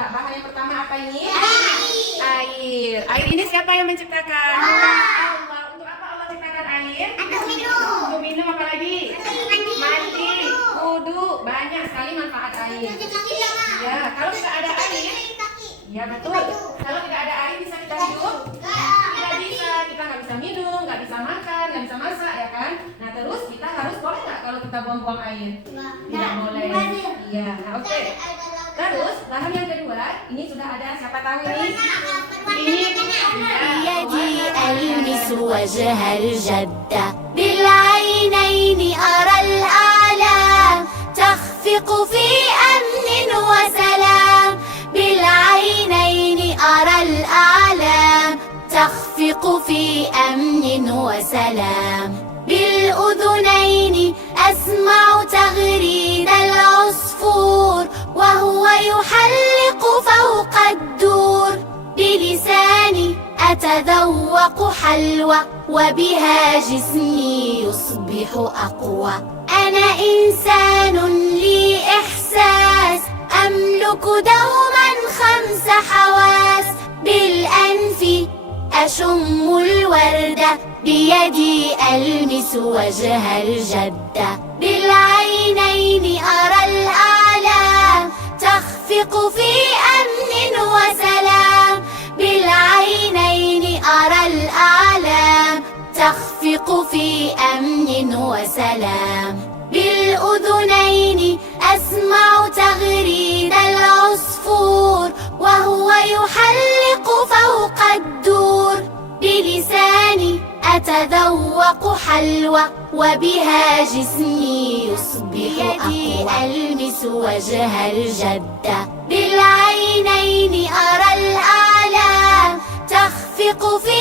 Coba bahan yang pertama apa ini? Air. Air ini siapa yang menciptakan? Allah. Untuk apa Allah ciptakan air? Untuk minum. Untuk minum apa lagi? Mandi. Wudu. Banyak sekali manfaat air. Ya, kalau tidak ada air, ya betul. Kalau tidak ada air bisa kita hidup? Tidak bisa. Kita nggak bisa minum, nggak bisa makan, nggak bisa masak, ya kan? Nah terus kita harus boleh nggak kalau kita buang-buang air? Tidak boleh. Iya. Nah, oke. Terus bahan yang kedua, ini sudah ada, siapa tahu ini? Ini بيدي ألمس وجه الجدة بالعينين أرى الأعلام تخفق في أمن وسلام بالعينين أرى الأعلام تخفق في أمن وسلام بالأذنين أسمع تغريد العصفور وهو يحلق فوق الدور بلساني أتذوق حلوى وبها جسمي يصبح أقوى أنا إنسان لي إحساس أملك دوما 5 حواس بالأنف أشم الوردة بيدي ألمس وجه الجدة بالعينين أرى الأعلام تخفق في أمن وسلام بالعينين أرى الأعلام تخفق في أمن وسلام بالأذنين أسمع تغريد العصفور وهو يحلق فوق الدور بلساني أتذوق حلوى وبها جسمي يصبح أقوى ألمس وجه الجدة بالعينين أرى الأعلام تخفق في